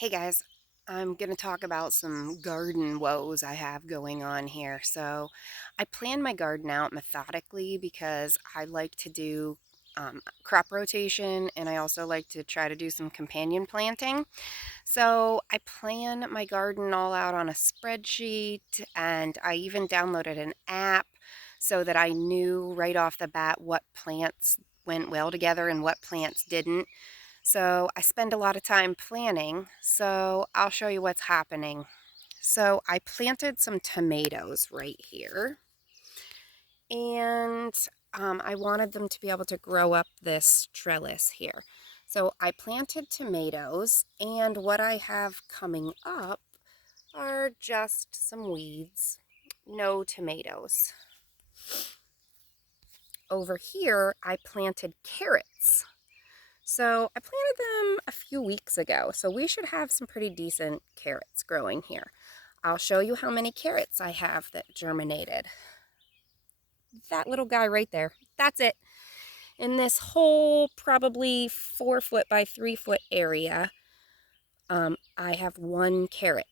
Hey guys, I'm going to talk about some garden woes I have going on here. So, I plan my garden out methodically because I like to do crop rotation and I also like to try to do some companion planting. So, I plan my garden all out on a spreadsheet and I even downloaded an app so that I knew right off the bat what plants went well together and what plants didn't. So I spend a lot of time planning, so I'll show you what's happening. So I planted some tomatoes right here, and I wanted them to be able to grow up this trellis here. So I planted tomatoes, and what I have coming up are just some weeds, no tomatoes. Over here, I planted carrots. So I planted them a few weeks ago, so we should have some pretty decent carrots growing here. I'll show you how many carrots I have that germinated. That little guy right there, that's it. In this whole probably 4 foot by 3 foot area, I have one carrot.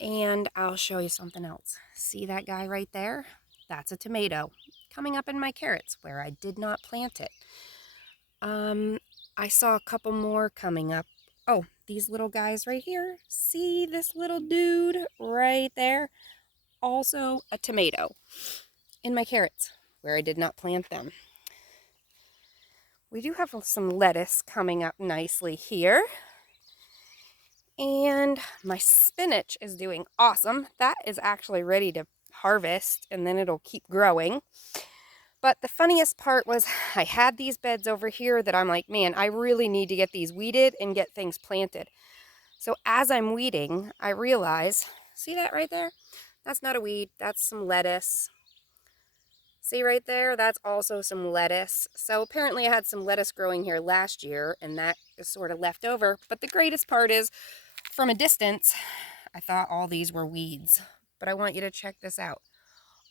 And I'll show you something else. See that guy right there? That's a tomato coming up in my carrots where I did not plant it. I saw a couple more coming up. Oh, these little guys right here. See this little dude right there? Also a tomato in my carrots where I did not plant them. We do have some lettuce coming up nicely here. And my spinach is doing awesome. That is actually ready to harvest and then it'll keep growing. But the funniest part was I had these beds over here that I'm like, man, I really need to get these weeded and get things planted. So as I'm weeding, I realize, see that right there? That's not a weed, that's some lettuce. See right there? That's also some lettuce. So apparently I had some lettuce growing here last year and that is sort of left over. But the greatest part is, from a distance, I thought all these were weeds. But I want you to check this out.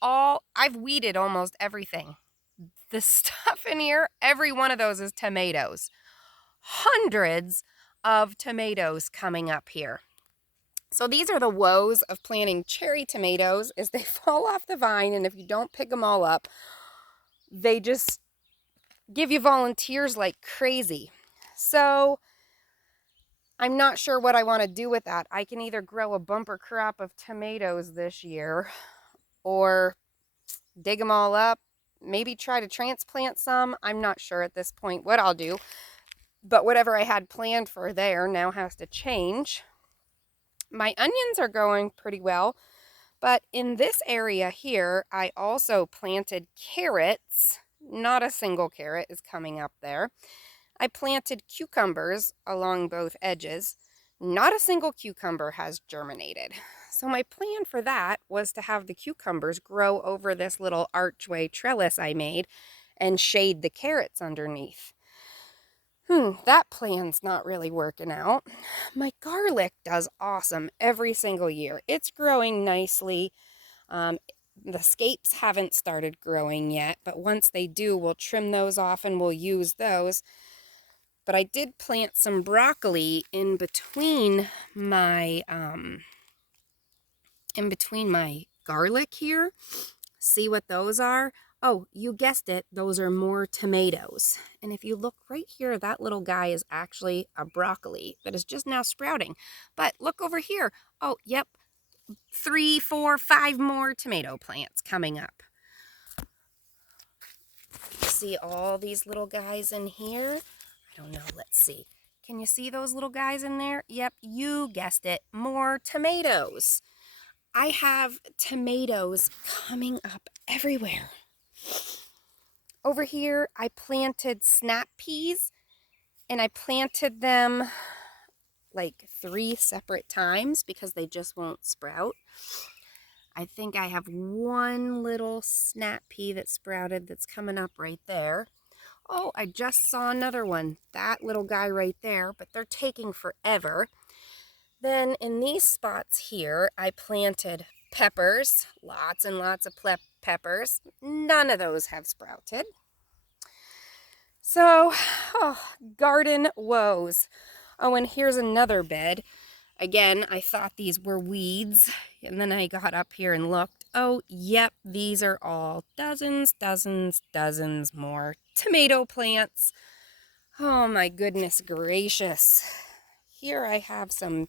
I've weeded almost everything. The stuff in here, every one of those is tomatoes. Hundreds of tomatoes coming up here. So these are the woes of planting cherry tomatoes is they fall off the vine, and if you don't pick them all up, they just give you volunteers like crazy. So I'm not sure what I want to do with that. I can either grow a bumper crop of tomatoes this year or dig them all up, maybe try to transplant some. I'm not sure at this point what I'll do. But whatever I had planned for there now has to change. My onions are growing pretty well, but in this area here, I also planted carrots. Not a single carrot is coming up there. I planted cucumbers along both edges. Not a single cucumber has germinated. So my plan for that was to have the cucumbers grow over this little archway trellis I made and shade the carrots underneath. That plan's not really working out. My garlic does awesome every single year. It's growing nicely. The scapes haven't started growing yet, but once they do, we'll trim those off and we'll use those. But I did plant some broccoli in between my garlic here. See what those are? Oh, you guessed it, those are more tomatoes. And if you look right here, that little guy is actually a broccoli that is just now sprouting. But look over here. Oh, yep, 3, 4, 5 more tomato plants coming up. See all these little guys in here? I don't know, let's see. Can you see those little guys in there? Yep, you guessed it, more tomatoes. I have tomatoes coming up everywhere. Over here, I planted snap peas, and I planted them like 3 separate times because they just won't sprout. I think I have one little snap pea that sprouted that's coming up right there. Oh, I just saw another one, that little guy right there, but they're taking forever. Then in these spots here, I planted peppers, lots and lots of peppers. None of those have sprouted. So, garden woes. Oh, and here's another bed. Again, I thought these were weeds, and then I got up here and looked. Oh, yep, these are all dozens more tomato plants. Oh my goodness gracious. Here I have some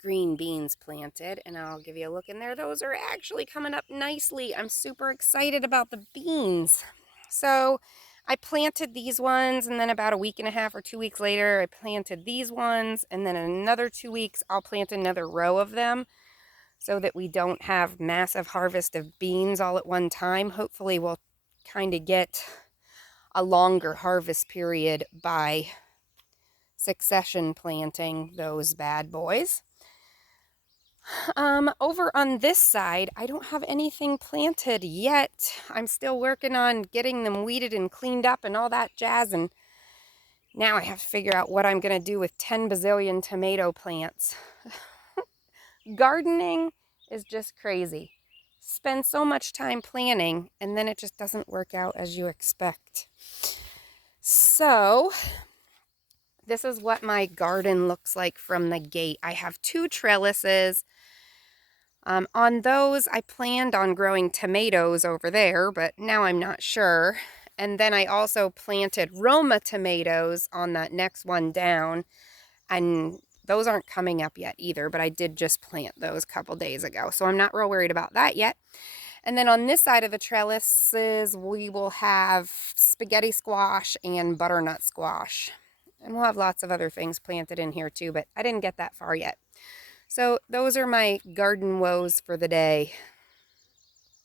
green beans planted, and I'll give you a look in there. Those are actually coming up nicely. I'm super excited about the beans. So I planted these ones, and then about a week and a half or 2 weeks later, I planted these ones, and then in another 2 weeks, I'll plant another row of them so that we don't have massive harvest of beans all at one time. Hopefully we'll kind of get a longer harvest period by succession planting those bad boys. Over on this side, I don't have anything planted yet. I'm still working on getting them weeded and cleaned up and all that jazz, and now I have to figure out what I'm going to do with 10 bazillion tomato plants. Gardening is just crazy. Spend so much time planning, and then it just doesn't work out as you expect. So, this is what my garden looks like from the gate. I have 2 trellises. On those, I planned on growing tomatoes over there, but now I'm not sure. And then I also planted Roma tomatoes on that next one down, and those aren't coming up yet either, but I did just plant those a couple days ago, so I'm not real worried about that yet. And then on this side of the trellises, we will have spaghetti squash and butternut squash. And we'll have lots of other things planted in here too, but I didn't get that far yet. So those are my garden woes for the day.